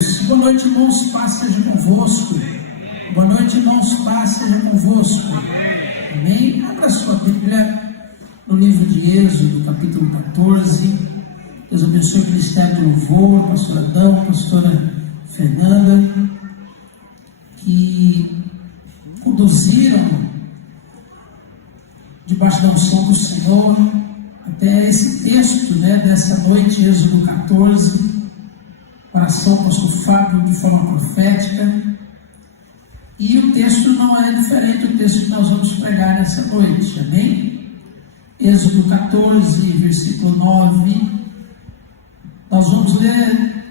Boa noite, irmãos, paz seja convosco. Boa noite, irmãos, paz seja convosco. Amém? Abra sua Bíblia no livro de Êxodo, capítulo 14. Deus abençoe o Ministério do Louvor, pastor Adão, pastora Fernanda, que conduziram debaixo da unção do Senhor até esse texto, dessa noite, Êxodo 14. Oração do pastor Fábio de forma profética, e o texto não é diferente do texto que nós vamos pregar nessa noite, amém? Êxodo 14, versículo 9, nós vamos ler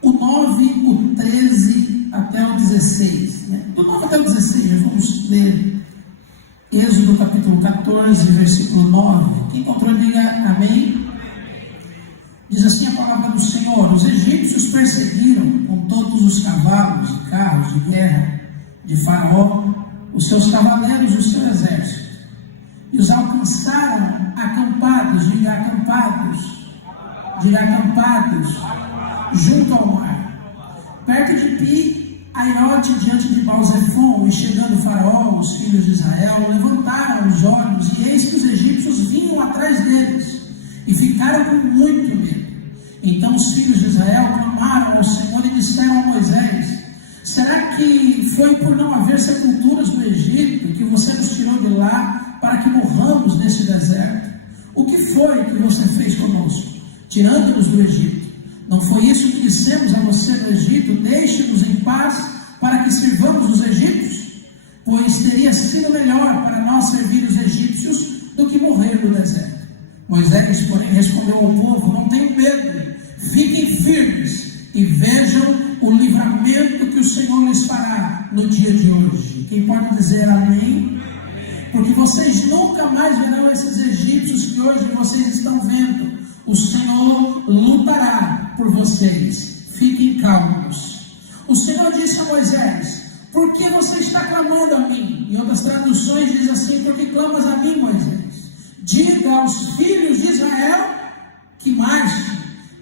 o 9, o 13 até o 16, do 9 até o 16, nós vamos ler Êxodo capítulo 14, versículo 9, quem encontrou diga amém. Diz assim a palavra do Senhor: os egípcios perseguiram com todos os cavalos e carros de guerra de Faraó, os seus cavaleiros e o seu exército, e os alcançaram acampados, junto ao mar, perto de Pi-Hahirote, diante de Baal-Zephon. E chegando Faraó, os filhos de Israel levantaram os olhos, e eis que os egípcios vinham atrás deles, e ficaram com muito medo. Então os filhos de Israel clamaram ao Senhor e disseram a Moisés: será que foi por não haver sepulturas no Egito que você nos tirou de lá para que morramos nesse deserto? O que foi que você fez conosco, tirando-nos do Egito? Não foi isso que dissemos a você no Egito: deixe-nos em paz para que sirvamos os egípcios? Pois teria sido melhor para nós servir os egípcios do que morrer no deserto. Moisés, porém, respondeu ao povo: não tenham medo, fiquem firmes e vejam o livramento que o Senhor lhes fará no dia de hoje. Quem pode dizer amém? Porque vocês nunca mais verão esses egípcios que hoje vocês estão vendo. O Senhor lutará por vocês, fiquem calmos. O Senhor disse a Moisés: por que você está clamando a mim? Em outras traduções diz assim: por que clamas a mim, Moisés? Diga aos filhos de Israel que marche,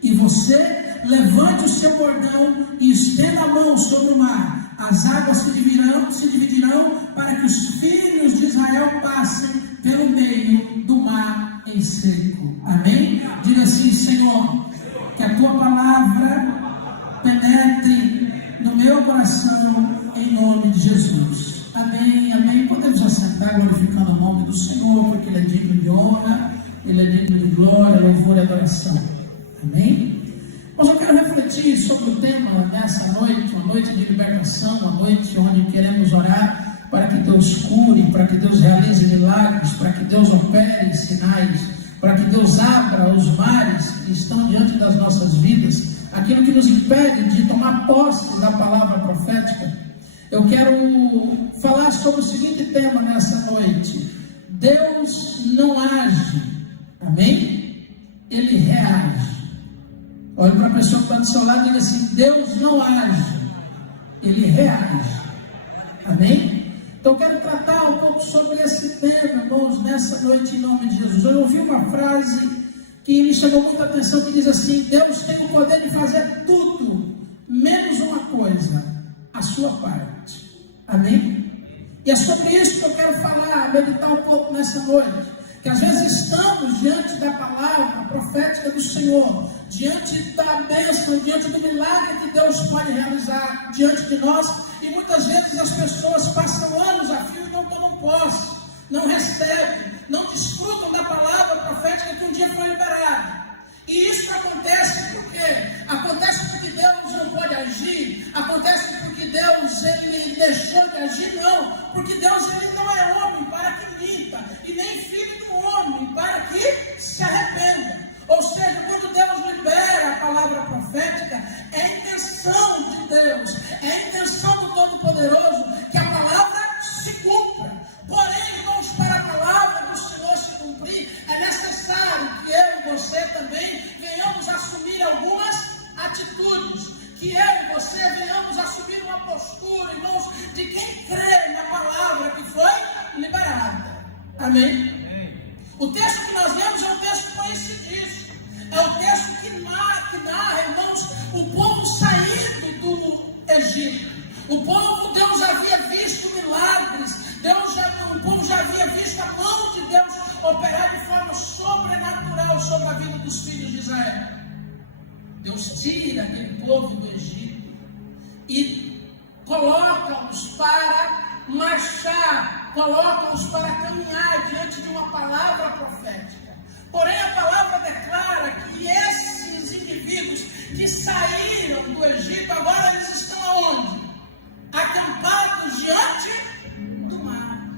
e você levante o seu bordão e estenda a mão sobre o mar. As águas se dividirão para que os filhos de Israel passem pelo meio do mar em seco. Amém? Diga assim: Senhor, que a tua palavra penetre no meu coração, em nome de Jesus. Amém, amém. Podemos assentar glorificando o nome do Senhor, porque Ele é digno de honra, Ele é digno de glória, louvor e adoração. Amém? Mas eu quero refletir sobre o tema dessa noite, uma noite de libertação, uma noite onde queremos orar para que Deus cure, para que Deus realize milagres, para que Deus opere sinais, para que Deus abra os mares que estão diante das nossas vidas, aquilo que nos impede de tomar posse da palavra profética. Eu quero falar sobre o seguinte tema nessa noite: Deus não age, amém? Ele reage. Olha para a pessoa que está do seu lado e diga assim: Deus não age, Ele reage, amém? Então eu quero tratar um pouco sobre esse tema, irmãos, nessa noite em nome de Jesus. Eu ouvi uma frase que me chamou muita atenção, que diz assim: Deus tem o poder de fazer tudo, menos uma coisa, a sua parte. Amém? E é sobre isso que eu quero falar, meditar um pouco nessa noite. Que às vezes estamos diante da palavra profética do Senhor, diante da bênção, diante do milagre que Deus pode realizar diante de nós, e muitas vezes as pessoas passam anos a fio e não tomam posse, não recebem, não desfrutam da palavra profética que um dia foi liberada. E isso acontece por quê? Acontece porque Deus não pode agir? Acontece porque Deus ele deixou de agir? Não, porque Deus ele não é homem para que minta, e nem filho do homem para que se arrependa. Ou seja, quando Deus libera a palavra profética, é a intenção de Deus, é a intenção do Todo-Poderoso que a palavra se cumpra. Porém, irmãos, para a palavra do Senhor se cumprir, é necessário que eu e você também venhamos assumir algumas atitudes, que eu e você venhamos assumir uma postura, irmãos, de quem crê na palavra que foi liberada. Amém? O texto que nós lemos é um texto conhecidíssimo, é o texto que narra, irmãos, o povo saindo Egito. Deus havia visto milagres, o povo já havia visto a mão de Deus operar de forma sobrenatural sobre a vida dos filhos de Israel. Deus tira aquele povo do Egito e coloca-os para marchar, coloca-os para caminhar diante de uma palavra profética. Porém, a palavra declara que esses indivíduos que saíram do Egito, agora eles estão aonde? Acampados diante do mar.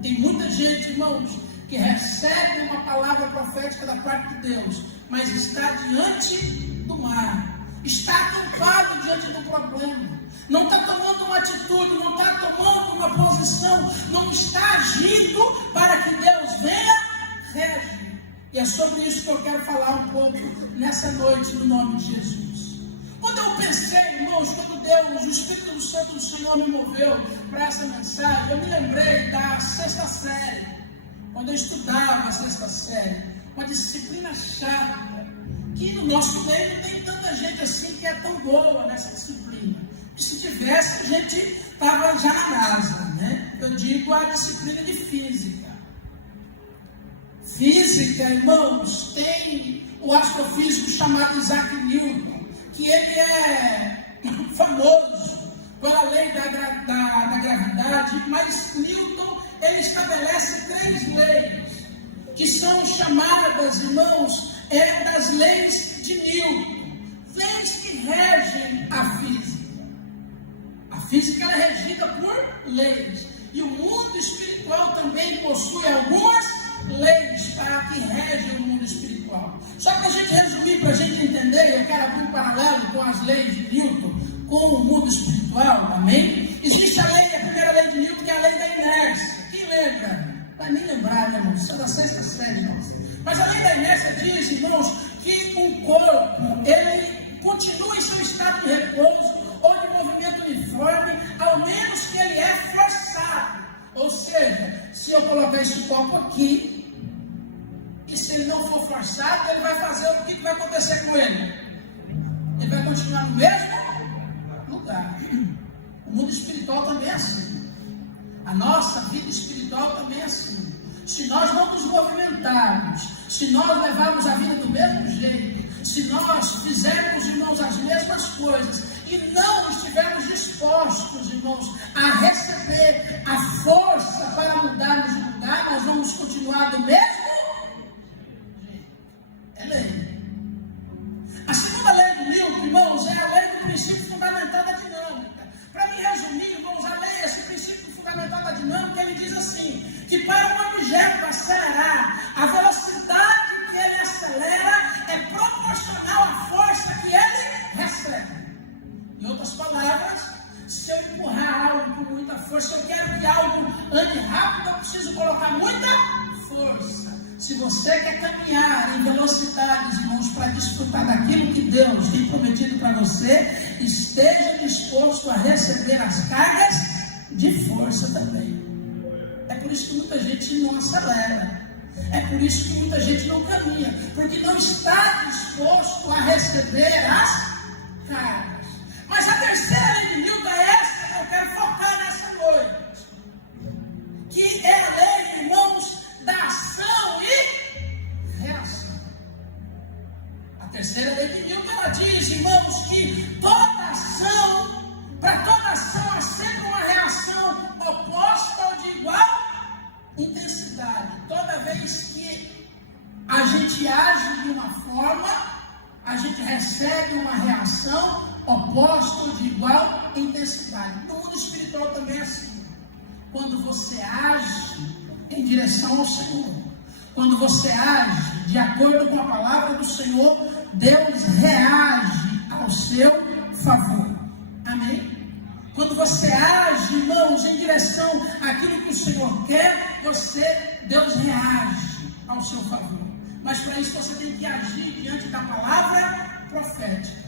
Tem muita gente, irmãos, que recebe uma palavra profética da parte de Deus, mas está diante do mar, está acampado diante do problema, não está tomando uma atitude, não está tomando uma posição, não está agindo para que Deus venha reagir. E é sobre isso que eu quero falar um pouco nessa noite, no nome de Jesus. Quando eu pensei, irmãos, quando o Espírito Santo do Senhor me moveu para essa mensagem, eu me lembrei da 6ª série, quando eu estudava a 6ª série, uma disciplina chata, que no nosso meio não tem tanta gente assim que é tão boa nessa disciplina. E se tivesse, a gente estava já na NASA, né? Eu digo a disciplina de física. Física, irmãos, tem o astrofísico chamado Isaac Newton, que ele é famoso pela lei da gravidade, mas Newton, ele estabelece 3 leis, que são chamadas, irmãos, das leis de Newton, leis que regem a física. A física é regida por leis, e o mundo espiritual também possui algumas leis para que regem o mundo espiritual. Só para a gente resumir, para a gente entender, eu quero abrir um paralelo com as leis de Newton, com o mundo espiritual, amém? Existe a primeira lei de Newton, que é a lei da inércia. Quem lembra? Vai nem lembrar, né, irmãos? Isso é da 6ª série, irmãos. Mas a lei da inércia diz, irmãos, que um corpo, ele continua em seu estado de repouso ou de movimento uniforme, ao menos que ele é forçado. Ou seja, se eu colocar esse copo aqui, e se ele não for forçado, ele vai fazer o que vai acontecer com ele? Ele vai continuar no mesmo lugar. O mundo espiritual também é assim. A nossa vida espiritual também é assim. Se nós não nos movimentarmos, se nós levarmos a vida do mesmo jeito, se nós fizermos, irmãos, as mesmas coisas e não estivermos dispostos, irmãos, a receber a força para mudarmos de lugar, nós vamos continuar do mesmo jeito. É lei. A segunda lei do Newton, irmãos, é a lei do princípio fundamental da dinâmica. Para me resumir, irmãos, a lei, esse princípio fundamental da dinâmica, ele diz assim, que para um objeto acelerar, a velocidade que ele acelera é proporcional à força que ele recebe. Em outras palavras, se eu empurrar algo com muita força, se eu quero que algo ande rápido, eu preciso colocar muita força. Se você quer caminhar em velocidades, irmãos, para desfrutar daquilo que Deus tem prometido para você, esteja disposto a receber as cargas de força também. É por isso que muita gente não acelera. É por isso que muita gente não caminha, porque não está disposto a receber as cargas. Mas a terceira lei de Newton é essa que eu quero focar nessa noite, que é a lei, irmãos, da ação e reação. A terceira lei de Newton, ela diz, irmãos, que para toda ação há sempre uma reação oposta ou de igual intensidade. Toda vez que a gente age de uma forma, a gente recebe uma reação oposta ou de igual intensidade. No mundo espiritual também é assim. Quando você age em direção ao Senhor, quando você age de acordo com a palavra do Senhor, Deus reage ao seu favor. Amém? Quando você age, irmãos, em direção àquilo que o Senhor quer, Deus reage ao seu favor. Mas para isso você tem que agir diante da palavra profética.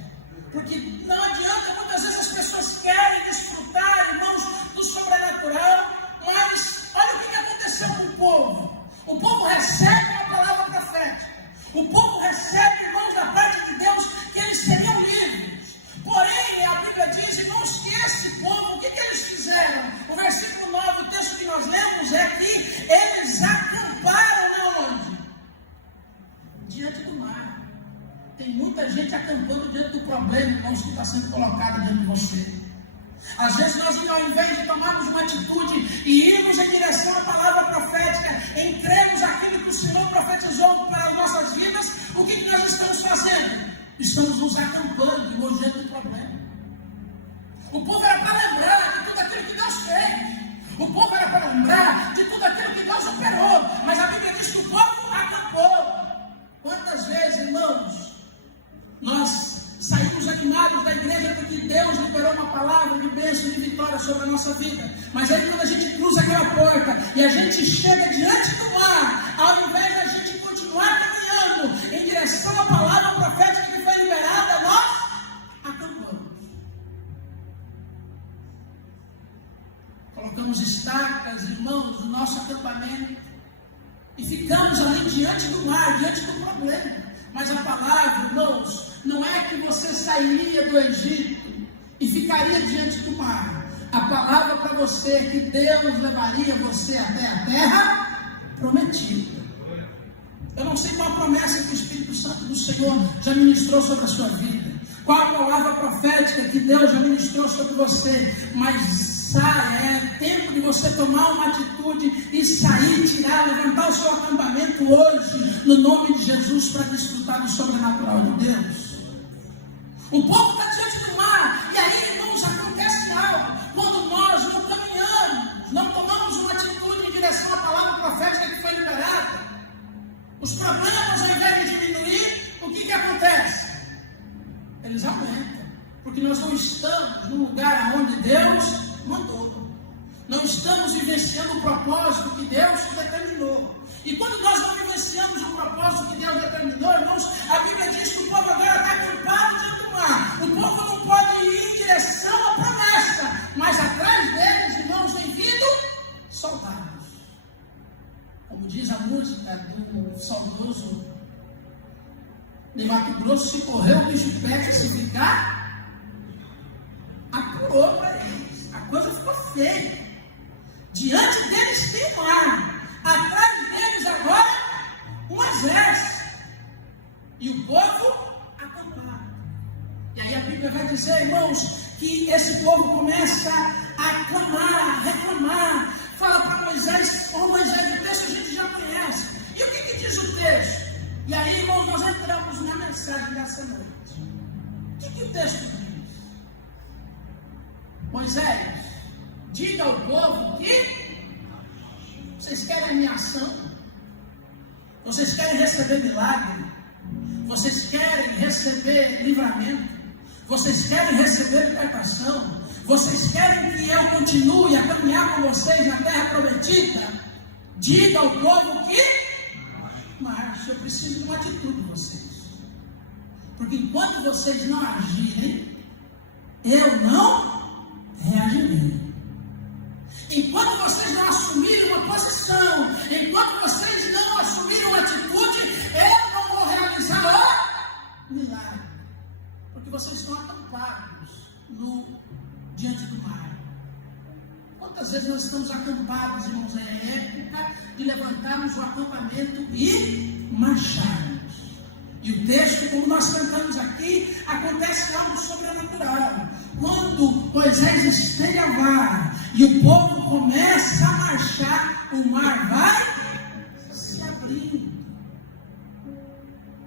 Porque não adianta, muitas vezes as pessoas querem desfrutar, irmãos, do sobrenatural, mas olha o que aconteceu com o povo. O povo recebe a palavra profética. O povo recebe, irmãos, da parte de Deus, que eles seriam livres. Porém, a Bíblia diz, irmãos, que que está sendo colocada diante de você. Às vezes nós, ao invés de tomarmos uma atitude e irmos em direção à palavra profética, em crermos aquilo que o Senhor profetizou para as nossas vidas, o que nós estamos fazendo? Estamos nos acampando e nojento do problema. O povo era para lembrar de tudo aquilo que Deus fez. O povo era para lembrar de tudo aquilo que Deus operou. Mas a Bíblia diz que o povo acampou. Quantas vezes, irmãos, nós saímos animados da igreja porque Deus liberou uma palavra de bênção e de vitória sobre a nossa vida. Mas aí quando a gente cruza aquela porta e a gente chega diante do mar, ao invés da gente continuar caminhando em direção à palavra profética que foi liberada, nós acampamos. Colocamos estacas, irmãos, no nosso acampamento e ficamos ali diante do mar, diante do problema. Mas a palavra, irmãos, não é que você sairia do Egito e ficaria diante do mar. A palavra para você é que Deus levaria você até a terra prometida. Eu não sei qual a promessa que o Espírito Santo do Senhor já ministrou sobre a sua vida. Qual a palavra profética que Deus já ministrou sobre você. Mas é tempo de você tomar uma atitude e sair, tirar, levantar o seu acampamento hoje, no nome de Jesus, para desfrutar do sobrenatural de Deus. O povo está diante do mar, e aí, irmãos, acontece algo. Quando nós não caminhamos, não tomamos uma atitude em direção à palavra profética que foi liberada, os problemas, ao invés de diminuir, o que acontece? Eles aumentam, porque nós não estamos no lugar onde Deus mandou. Não estamos vivenciando o propósito que Deus determinou. E quando nós não vivenciamos o propósito que Deus determinou, irmãos, a Bíblia diz que o povo agora está acampado diante do mar. O povo não pode ir em direção à promessa, mas atrás deles, irmãos, vem vindo soldados. Como diz a música do saudoso de Mato Grosso, se correr o bicho pega, se ficar, apurou para eles. A coisa ficou feia. Diante deles tem mar. Atrás deles agora um exército. E o povo acampado. E aí a Bíblia vai dizer, irmãos, que esse povo começa a clamar, a reclamar. Fala para Moisés, Moisés, o texto a gente já conhece. E o que diz o texto? E aí, irmãos, nós entramos na mensagem dessa noite. O que o texto diz? Moisés, diga ao povo que vocês querem a minha ação, vocês querem receber milagre, vocês querem receber livramento, vocês querem receber libertação, vocês querem que eu continue a caminhar com vocês na terra prometida. Diga ao povo que marche. Eu preciso de uma atitude de vocês, porque enquanto vocês não agirem, eu não reagirei. Enquanto vocês não assumirem uma posição, enquanto vocês não assumirem uma atitude, eu não vou realizar o milagre, porque vocês estão acampados diante do mar. Quantas vezes nós estamos acampados, irmãos? É época de levantarmos o acampamento e marcharmos. E o texto, como nós cantamos aqui, acontece algo sobrenatural. Quando Moisés estende a vara e o povo começa a marchar, o mar vai se abrindo.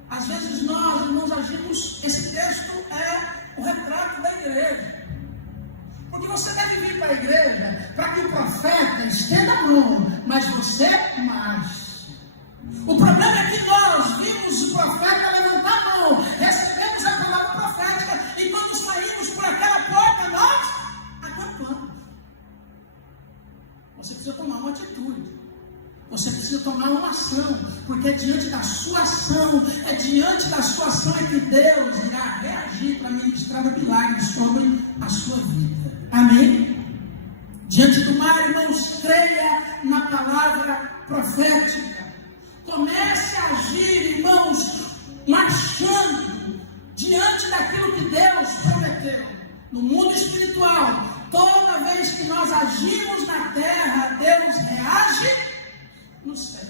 Às vezes nós, irmãos, agimos, esse texto é o retrato da igreja. Porque você deve vir para a igreja para que o profeta estenda a mão, mas você marche. O problema é que nós vimos o profeta levantar a mão, recebemos a palavra profética, e quando saímos por aquela porta, nós acampamos. Você precisa tomar uma atitude, você precisa tomar uma ação, porque é diante da sua ação, é que Deus irá reagir para ministrar milagres sobre a sua vida. Amém? Diante do mar, irmãos, creia na palavra profética. Comece a agir, irmãos, marchando diante daquilo que Deus prometeu. No mundo espiritual, toda vez que nós agimos na terra, Deus reage no céu.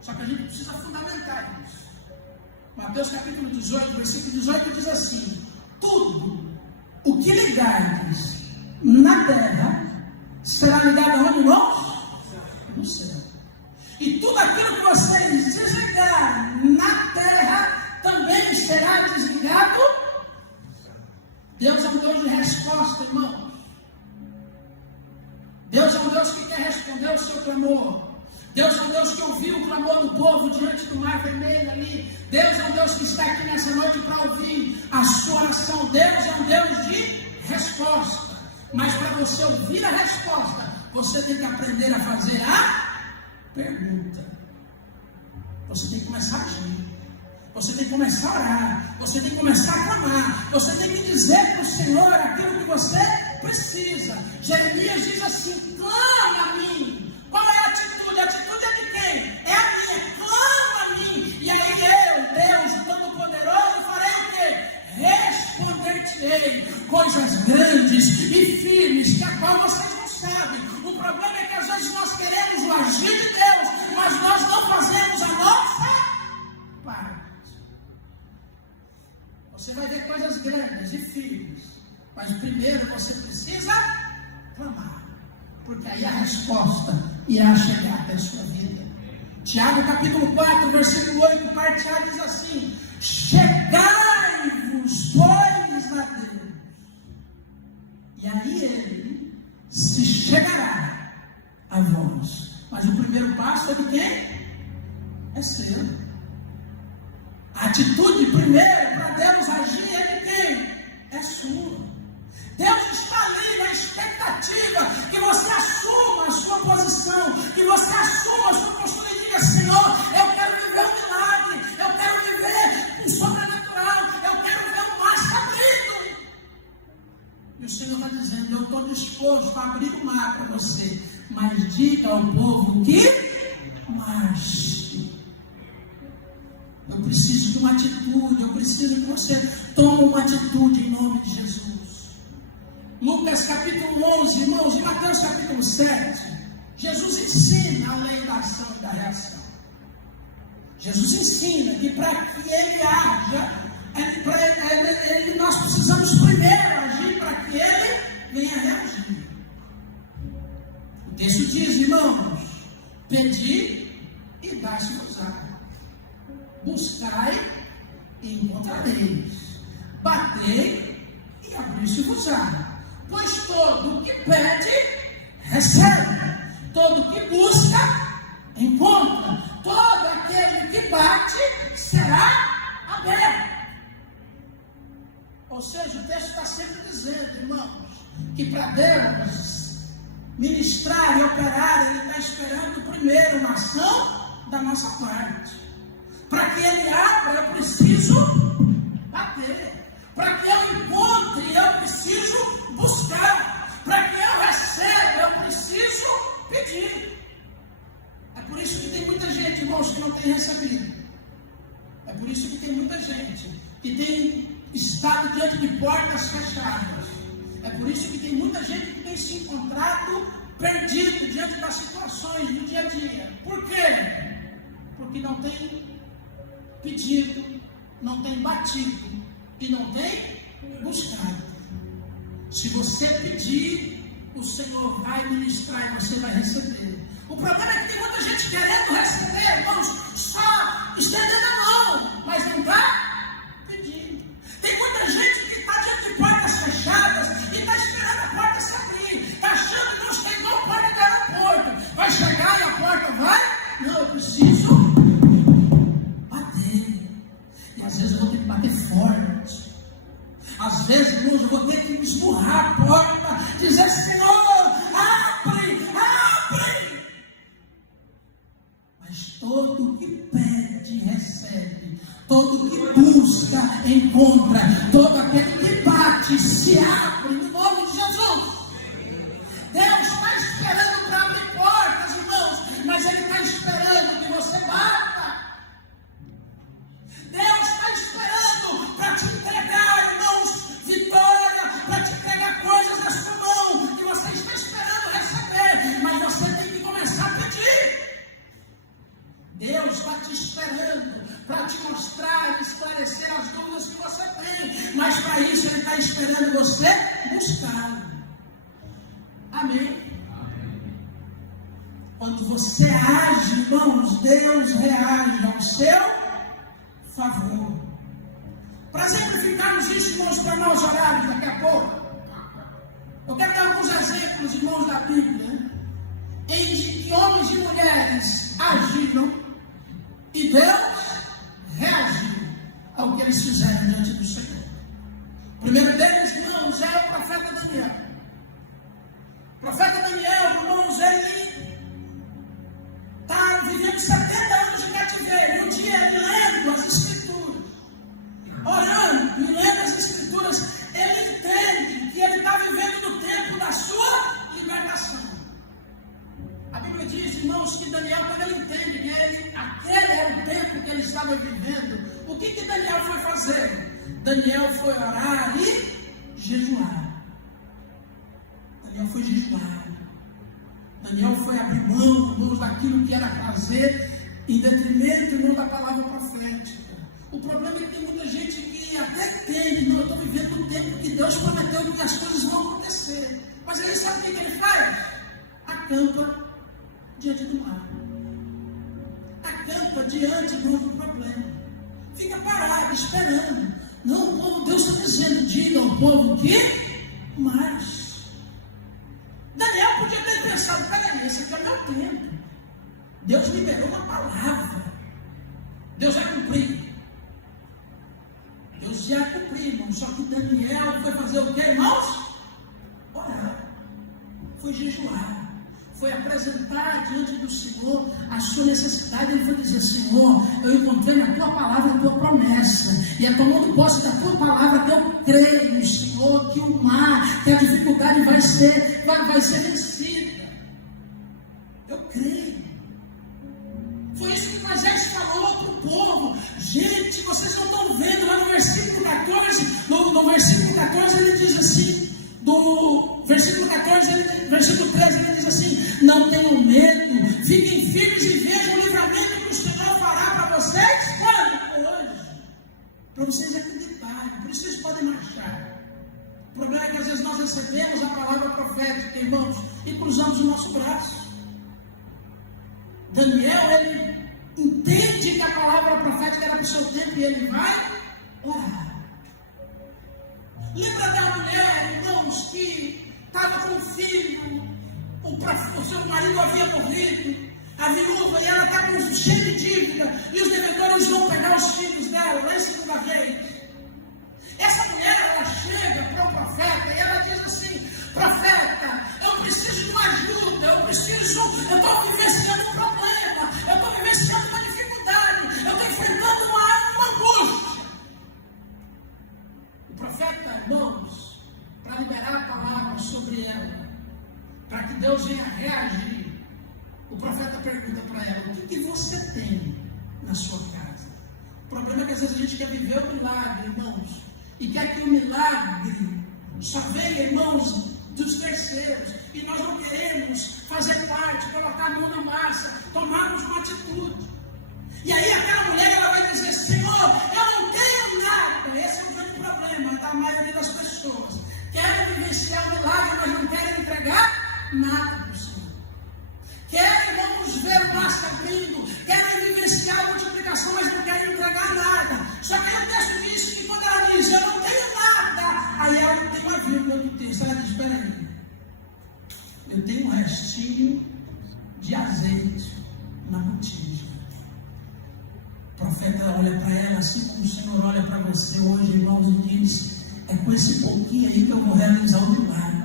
Só que a gente precisa fundamentar isso. Mateus capítulo 18, versículo 18 diz assim: tudo na terra será ligado aonde, irmãos? No céu. E tudo aquilo que vocês desligarem na terra também será desligado. Deus é um Deus de resposta, irmãos. Deus é um Deus que quer responder o seu clamor. Deus é um Deus que ouviu o clamor do povo diante do mar vermelho ali. Deus é um Deus que está aqui nessa noite para ouvir a sua oração. Deus é um Deus de resposta. Mas para você ouvir a resposta, você tem que aprender a fazer a pergunta. Você tem que começar a agir. Você tem que começar a orar. Você tem que começar a clamar. Você tem que dizer para o Senhor aquilo que você precisa. Jeremias diz assim: clama a mim. Qual é a atitude? A atitude é de quem? É a minha. Clama a mim. E aí eu, Deus, o Todo-Poderoso, farei o quê? Responder-te-ei coisas grandes e firmes que a qual vocês não sabem. O problema é que às vezes nós queremos o agir de Deus, mas nós não fazemos a nossa parte. Você vai ver coisas grandes e firmes, mas primeiro você precisa clamar, porque aí a resposta irá chegar até a sua vida. Tiago capítulo 4, versículo 8, parte A diz assim: chegai-vos, pois, a Deus, e aí Ele se chegará a vós. Mas o primeiro passo é de quem? É seu. A atitude primeiro para Deus agir é de quem? É sua. Deus está ali na expectativa que você assuma a sua posição, que você assuma a sua postura e diga: Senhor, eu quero viver um milagre, eu quero viver um sobrenatural, eu quero ver o mar se abrindo. E o Senhor está dizendo: eu estou disposto a abrir o mar para você, mas diga ao povo que marche. Eu preciso de uma atitude, eu preciso que você tome uma atitude em nome de Jesus. Lucas capítulo 11, irmãos, e Mateus capítulo 7, Jesus ensina a lei da ação e da reação. Jesus ensina que para que Ele haja, nós precisamos primeiro agir para que Ele venha reagir. O texto diz, irmãos: pedi e dá-se-vos-á. Buscai e encontrareis. Batei e abrir-se-vos-á. Pois todo o que pede, recebe. Todo o que busca, encontra. Todo aquele que bate, será aberto. Ou seja, o texto está sempre dizendo, irmãos, que para Deus ministrar e operar, Ele está esperando primeiro uma ação da nossa parte. Para que Ele abra, eu preciso bater. Para que eu encontre, eu preciso buscar. Para que eu receba, eu preciso pedir. É por isso que tem muita gente, irmãos, que não tem recebido. É por isso que tem muita gente que tem estado diante de portas fechadas. É por isso que tem muita gente que tem se encontrado perdido diante das situações do dia a dia. Por quê? Porque não tem pedido, não tem batido e não tem buscado. Se você pedir, o Senhor vai ministrar e você vai receber. O problema é que tem muita gente querendo receber, irmãos, só estendendo a mão, mas não está pedindo. Tem muita gente que está diante de portas fechadas e está esperando a porta se abrir, está achando que Deus tem igual a porta do aeroporto, vai chegar e a porta vai. Não, eu preciso bater. E às vezes eu vou ter que bater forte. Às vezes, irmãos, eu vou ter que esmurrar a porta, dizer: Senhor, abre, abre. Mas todo que pede, recebe. Todo que busca, encontra. Todo aquele que bate, se abre, no nome de Jesus. Deus está esperando para abrir portas, irmãos, mas Ele está esperando que você bata. Deus está esperando para te entregar, irmãos, vitória, para te entregar coisas na sua mão, que você está esperando receber, mas você tem que começar a pedir. Deus está te esperando para te mostrar e esclarecer as dúvidas que você tem, mas para isso Ele está esperando você buscar. Amém? Quando você age, irmãos, Deus reage ao seu favor. Para exemplificarmos isso, irmãos, para nós orarmos daqui a pouco, eu quero dar alguns exemplos, irmãos, da Bíblia, em que homens e mulheres agiram e Deus reagiu ao que eles fizeram diante do Senhor. O primeiro deles, irmãos, é o profeta Daniel. O profeta Daniel, irmãos, ele está vivendo 70 anos de cativeiro. E um dia ele lendo as Escrituras, orando e lendo as Escrituras, ele entende que ele está vivendo no tempo da sua libertação. A Bíblia diz, irmãos, que Daniel, quando ele entende que aquele era o tempo que ele estava vivendo, o que Daniel foi fazer? Daniel foi orar e jejuar. Daniel foi jejuar. Daniel foi abrir mão daquilo que era fazer em detrimento, irmão, da palavra profética. O problema é que tem muita gente que até entende, não, eu estou vivendo o tempo que Deus prometeu que as coisas vão acontecer. Mas aí sabe o que ele faz? Acampa diante do mar. Acampa diante do problema. Fica parado, esperando. Não, o povo, Deus está dizendo, diga ao povo que mais. Daniel podia ter pensado, peraí, esse aqui é o meu tempo. Deus liberou uma palavra. Deus vai cumprir. Deus já cumpriu, irmão. Só que Daniel foi fazer o que, irmãos? Orar. Foi jejuar. Foi apresentar diante do Senhor a sua necessidade. Ele foi dizer, Senhor, eu encontrei na tua palavra a tua promessa, e é tomando posse da tua palavra que eu creio, Senhor, que o mar, que a dificuldade vai ser vencida. Eu creio. Foi isso que Moisés falou para o povo. Gente, vocês não estão vendo lá no versículo 14, no versículo 14 ele diz assim, do versículo 13 ele diz assim, não tenham medo, fiquem firmes e vejam o livramento que o Senhor fará para vocês, quando? Hoje, para vocês acreditarem, por isso vocês podem marchar. O problema é que às vezes nós recebemos a palavra profética, irmãos, e cruzamos o nosso braço. Daniel, ele entende que a palavra profética era para o seu tempo e ele vai orar. Lembra da mulher, irmãos, que estava com um filho, o seu marido havia morrido, a viúva, e ela estava cheia de dívida, e os devedores vão pegar os filhos dela, lá em 2 Reis. Essa mulher, ela chega para o profeta e ela diz assim, profeta, eu preciso de uma ajuda, eu estou vivenciando um problema, eu estou vivenciando uma dificuldade, eu estou enfrentando uma angústia. O profeta, irmãos, para liberar a palavra sobre ela, para que Deus venha reagir, o profeta pergunta para ela, o que você tem na sua casa? O problema é que às vezes a gente quer viver o milagre, irmãos, e quer que o milagre só venha, irmãos, dos terceiros, e nós não queremos fazer parte, colocar a mão na massa, tomarmos uma atitude. E aí aquela mulher, ela vai dizer, Senhor, eu não tenho nada. Esse é o grande problema da maioria das pessoas. Querem vivenciar o milagre, mas não querem entregar nada para o Senhor. Querem, vamos ver o mar se abrindo, querem vivenciar a multiplicação, mas não querem entregar nada. Só que o texto diz que quando ela diz, eu não tenho nada, aí ela tem uma vírgula no texto, ela diz, espera aí, eu tenho um restinho de azeite na botija. O profeta olha para ela, assim como o Senhor olha para você hoje, irmãos, e diz, é com esse pouquinho aí que eu vou realizar o milagre.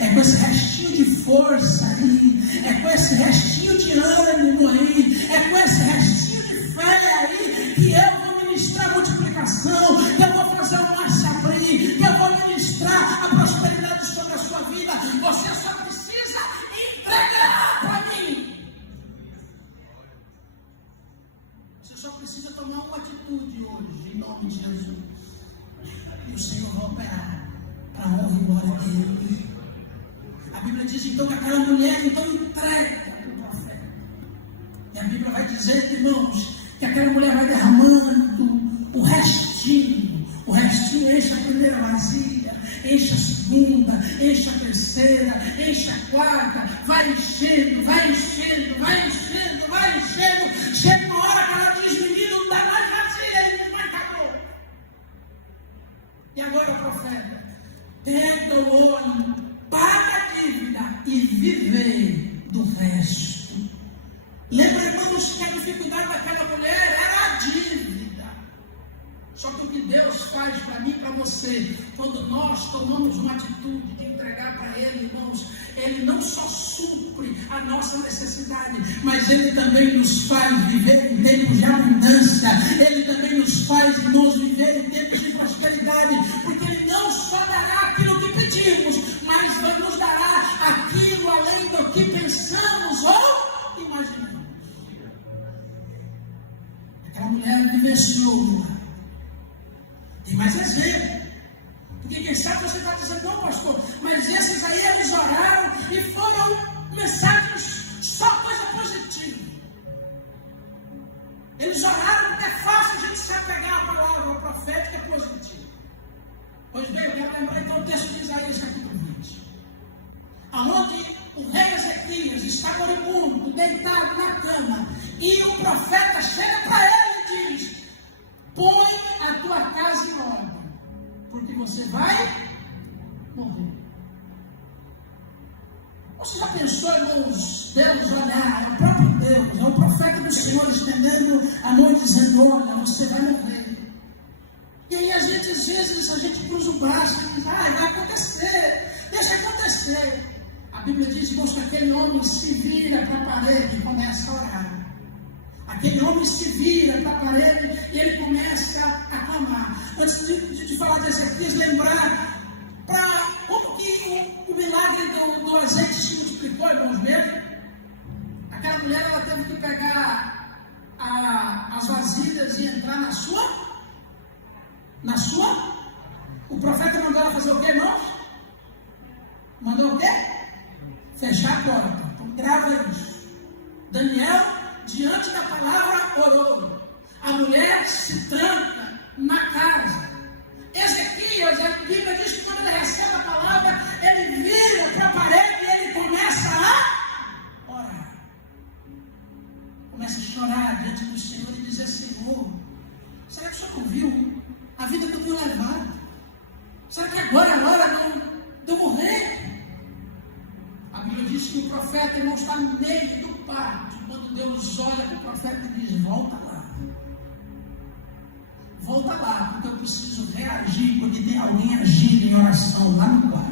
É com esse restinho de força aí, é com esse restinho de ânimo aí, é com esse restinho de fé aí, que eu vou ministrar a multiplicação, que eu vou fazer o mar se abrir, que eu vou ministrar a prosperidade sobre a sua vida. Você só precisa entregar para mim. Você só precisa tomar uma atitude hoje, em nome de Jesus. E o Senhor vai operar para a honra e glória dele. A Bíblia diz então que aquela mulher então entrega para o profeta. E a Bíblia vai dizer, irmãos, que aquela mulher vai derramando o restinho enche a primeira vasilha, enche a segunda, enche a terceira, enche a quarta, vai enchendo, vai enchendo, vai enchendo, vai enchendo. Chega uma hora que ela diz: menino, não dá mais vazia, ele diz: mas acabou. E agora o profeta: pega o olho, paga a dívida e viver do resto. Lembra, irmãos, que a dificuldade daquela mulher era a dívida. Só que o que Deus faz para mim e para você, quando nós tomamos uma atitude de entregar para Ele, irmãos, Ele não só supre a nossa necessidade, mas Ele também nos faz viver em tempos de abundância. Ele também nos faz, irmãos, viver em tempos de prosperidade, porque Ele não só dará aquilo que pedimos, mas nos dará aquilo além do que pensamos ou imaginamos. Aquela mulher vivenciou. Tem mais exemplo. Porque quem sabe você está dizendo: não, pastor, mas esses aí eles oraram e foram mensagens só coisa positiva. Eles oraram porque é fácil a gente se apegar à palavra profética positiva. Pois bem, eu quero lembrar então o texto de Isaías capítulo 20. Aonde o rei Ezequias está moribundo, deitado na cama, e o profeta chega para ele e diz: põe a tua casa em ordem, porque você vai morrer. Você já pensou, irmãos, Deus olhar, é o próprio Deus, é o profeta do Senhor estendendo a mão e dizendo: olha, você vai morrer. E aí a gente, às vezes, a gente cruza o braço e diz: vai acontecer, deixa acontecer. A Bíblia diz, irmãos, que aquele homem se vira para a parede e começa a orar. Aquele homem se vira para a parede e ele começa a clamar. Antes de falar de Ezequias, lembrar como que o milagre do azeite se multiplicou, irmãos mesmo. Aquela mulher, ela teve que pegar as vasilhas e entrar na sua. O profeta mandou ela fazer o quê, irmãos? Mandou o quê? Fechar a porta. Então grava isso. Daniel, diante da palavra, orou. A mulher se tranca na casa. Ezequias, a Bíblia diz que quando ele recebe a palavra, ele vira para a parede e ele começa a orar. Começa a chorar diante do Senhor e dizer: Senhor, será que o Senhor não viu a vida que eu tenho levado? Será que agora é a hora de eu morrer? A Bíblia diz que o profeta não está no meio do pátio, quando Deus olha para o profeta e diz: volta lá. Volta lá, porque eu preciso reagir, porque tem alguém agindo em oração lá no quarto.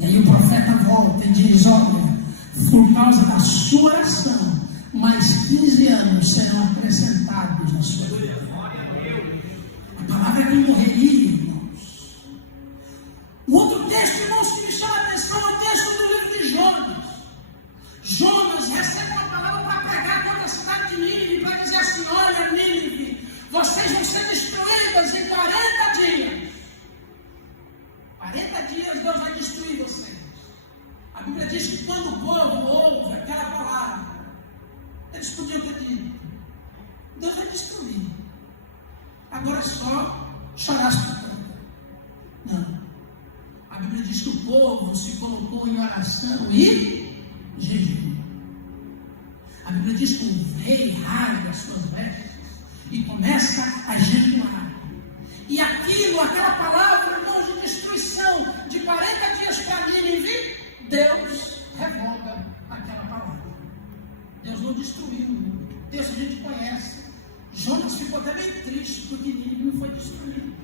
E aí o profeta volta e diz: olha, por causa da sua oração, mais 15 anos serão acrescentados na sua vida. A palavra que morreria, irmãos. O outro texto, irmãos, que me chama a atenção é o texto do livro de Jonas. Jonas recebe uma palavra para pregar contra a cidade de Nínive, para dizer assim: olha, Nínive, vocês vão ser destruídas em 40 dias. 40 dias Deus vai destruir vocês. A Bíblia diz que quando o povo ouve aquela palavra, eles podiam ter dito: Deus vai destruir. Agora é só chorar as pitangas. Não. A Bíblia diz que o povo se colocou em oração e jejum. A Bíblia diz que o rei rasga as suas vestes e começa a jejuar. E aquela palavra, irmãos, de destruição de 40 dias para Nínive, Deus revoga aquela palavra. Deus não destruiu. O texto a gente conhece. Jonas ficou até bem triste porque Nínive não foi destruído.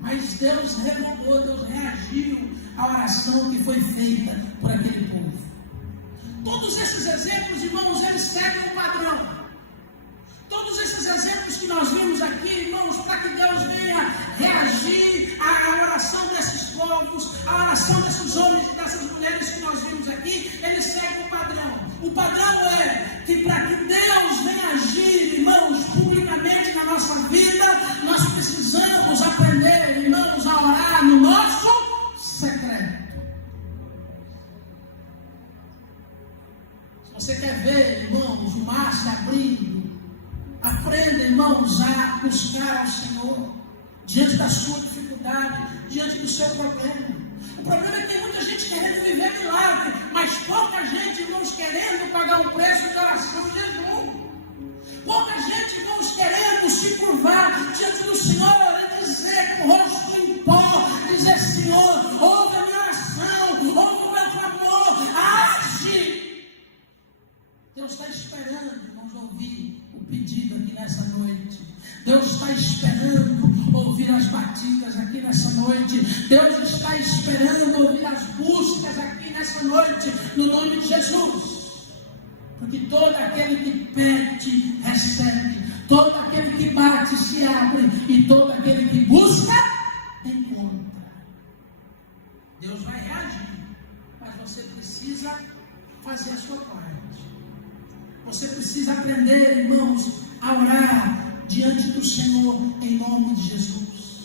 Mas Deus revogou, Deus reagiu à oração que foi feita por aquele povo. Todos esses exemplos, irmãos, eles seguem um padrão. Todos esses exemplos que nós vimos aqui, irmãos, para que Deus venha reagir à oração desses povos, à oração desses homens e dessas mulheres que nós vimos aqui, eles seguem um padrão. O padrão é que para que Deus venha agir, irmãos, publicamente na nossa vida, nós precisamos aprender, irmãos, a orar no nosso secreto. Se você quer ver, irmãos, o mar se abrindo, aprenda, irmãos, a buscar ao Senhor diante da sua dificuldade, diante do seu problema. O problema é que tem muita gente querendo viver milagre, mas pouca gente, irmãos, querendo pagar um preço de oração e jejum. Pouca gente, irmãos, querendo se curvar diante do Senhor e dizer com o rosto em pó, dizer: Senhor, ouve a minha oração, ouve o meu clamor, age. Deus está esperando, irmãos, ouvir o pedido aqui nessa noite. Deus está esperando ouvir as batidas aqui nessa noite. Deus está esperando ouvir as buscas aqui nessa noite, no nome de Jesus. Porque todo aquele que pede, recebe. Todo aquele que bate, se abre. E todo aquele que busca, encontra. Deus vai reagir. Mas você precisa fazer a sua parte. Você precisa aprender, irmãos, a orar diante do Senhor, em nome de Jesus.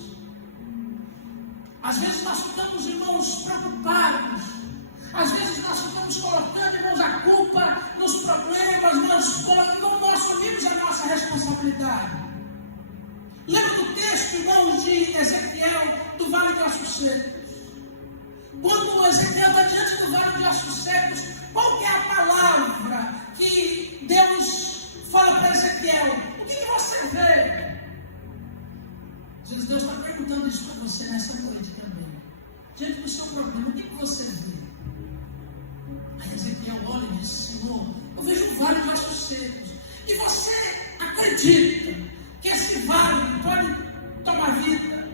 Às vezes nós ficamos, irmãos, preocupados. Às vezes nós ficamos colocando, irmãos, a culpa nos problemas, não assumimos a nossa responsabilidade. Lembra do texto, irmãos, de Ezequiel, do Vale de Ossos Secos? Quando Ezequiel está diante do Vale de Ossos Secos, qual que é a palavra que Deus fala para Ezequiel? O que você vê? Deus está perguntando isso para você nessa noite também. Diante do seu problema, o que você vê? Aí Ezequiel olha e diz: Senhor, eu vejo um vale de ossos secos. E você acredita que esse vale pode tomar vida?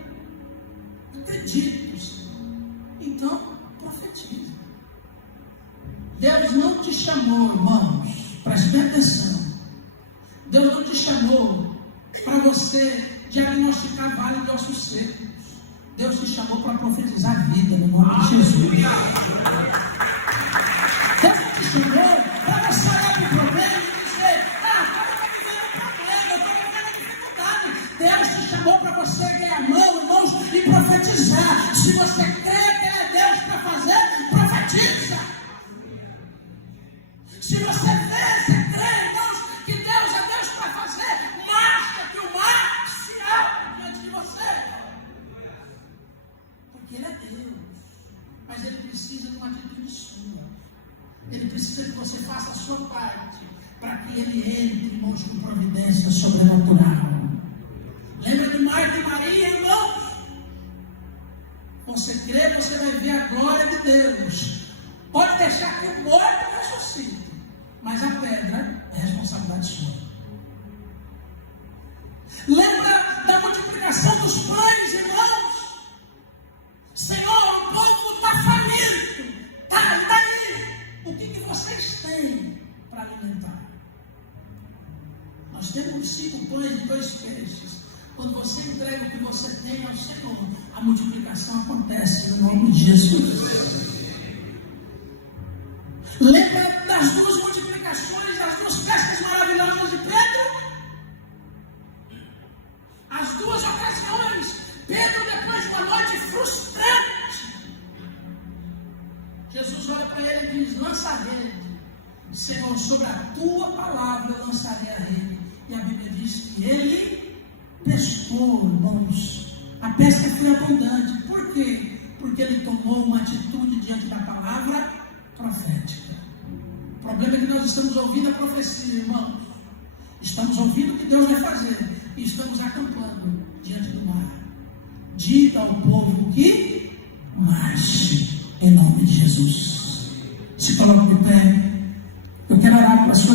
Acredito, Senhor. Então, profetiza. Deus não te chamou, irmãos, preste bem atenção. Deus não te chamou para você diagnosticar vale de ossos secos. Deus te chamou para profetizar a vida no nome de Jesus. Deus te chamou para você olhar para o problema e dizer: eu estou vivendo dificuldade. Deus te chamou para você ganhar a mão, irmãos, e profetizar. Se você crê que é Deus para fazer, profetiza. Se você crê, irmãos, que Deus é Deus para fazer, marcha que o mar se abre diante de você. Porque Ele é Deus. Mas Ele precisa de uma atitude sua. Ele precisa que você faça a sua parte para que Ele entre, irmãos, com providência sobrenatural. Lembra de Marta e Maria, irmãos? Você crê, você vai ver a glória de Deus. Pode deixar que o morto ressuscite, mas a pedra é responsabilidade sua. Lembra da multiplicação dos pães, irmãos? Senhor, o povo está faminto. Está aí. O que vocês têm para alimentar? Nós temos 5 pães e 2 peixes. Quando você entrega o que você tem ao Senhor, a multiplicação acontece no nome de Jesus. Lembra das 2 multiplicações, das 2 pescas maravilhosas de Pedro? As 2 ocasiões, Pedro, depois de uma noite frustrante, Jesus olha para ele e diz: lança a rede. Senhor, sobre a tua palavra eu lançarei a rede. E a Bíblia diz que ele pescou, irmãos. A pesca foi abundante. Por quê? Porque ele tomou uma atitude diante da palavra profética. O problema é que nós estamos ouvindo a profecia, irmãos. Estamos ouvindo o que Deus vai fazer e estamos acampando diante do mar. Diga ao povo que marche em nome de Jesus. Se coloque de pé. Eu quero orar para a sua